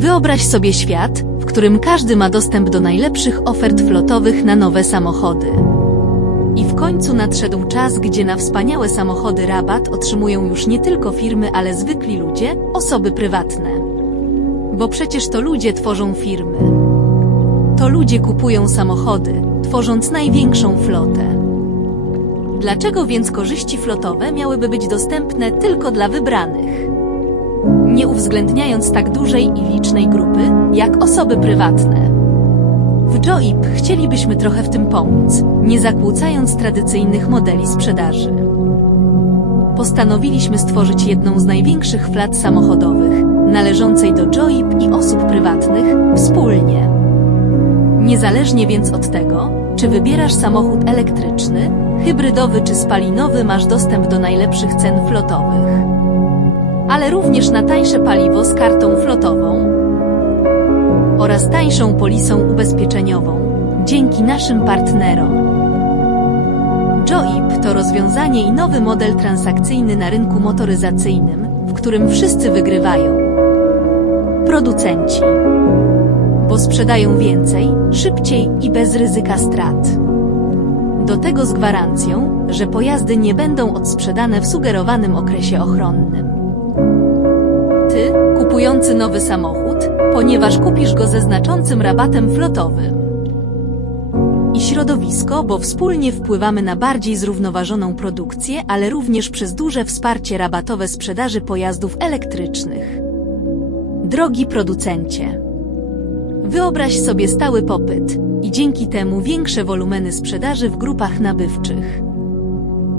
Wyobraź sobie świat, w którym każdy ma dostęp do najlepszych ofert flotowych na nowe samochody. I w końcu nadszedł czas, gdzie na wspaniałe samochody rabat otrzymują już nie tylko firmy, ale zwykli ludzie, osoby prywatne. Bo przecież to ludzie tworzą firmy. To ludzie kupują samochody, tworząc największą flotę. Dlaczego więc korzyści flotowe miałyby być dostępne tylko dla wybranych? Nie uwzględniając tak dużej i licznej grupy, jak osoby prywatne. W Joip chcielibyśmy trochę w tym pomóc, nie zakłócając tradycyjnych modeli sprzedaży. Postanowiliśmy stworzyć jedną z największych flat samochodowych, należącej do Joip i osób prywatnych, wspólnie. Niezależnie więc od tego, czy wybierasz samochód elektryczny, hybrydowy czy spalinowy, masz dostęp do najlepszych cen flotowych. Ale również na tańsze paliwo z kartą flotową oraz tańszą polisą ubezpieczeniową dzięki naszym partnerom. Joip to rozwiązanie i nowy model transakcyjny na rynku motoryzacyjnym, w którym wszyscy wygrywają. Producenci bo sprzedają więcej, szybciej i bez ryzyka strat. Do tego z gwarancją, że pojazdy nie będą odsprzedane w sugerowanym okresie ochronnym. Ty, kupujący nowy samochód, ponieważ kupisz go ze znaczącym rabatem flotowym. I środowisko, bo wspólnie wpływamy na bardziej zrównoważoną produkcję, ale również przez duże wsparcie rabatowe sprzedaży pojazdów elektrycznych. Drogi producencie, Wyobraź sobie stały popyt i dzięki temu większe wolumeny sprzedaży w grupach nabywczych.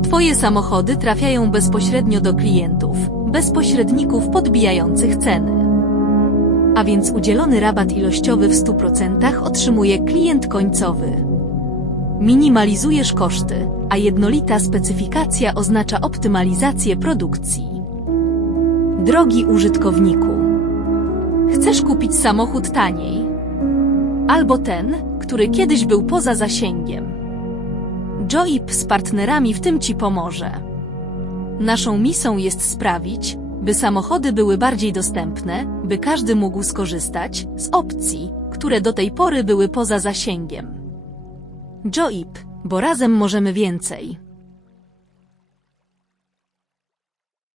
Twoje samochody trafiają bezpośrednio do klientów, bez pośredników podbijających ceny. A więc udzielony rabat ilościowy w 100% otrzymuje klient końcowy. Minimalizujesz koszty, a jednolita specyfikacja oznacza optymalizację produkcji. Drogi użytkowniku, chcesz kupić samochód taniej? albo ten, który kiedyś był poza zasięgiem. Joip z partnerami w tym Ci pomoże. Naszą misją jest sprawić, by samochody były bardziej dostępne, by każdy mógł skorzystać z opcji, które do tej pory były poza zasięgiem. Joip, bo razem możemy więcej.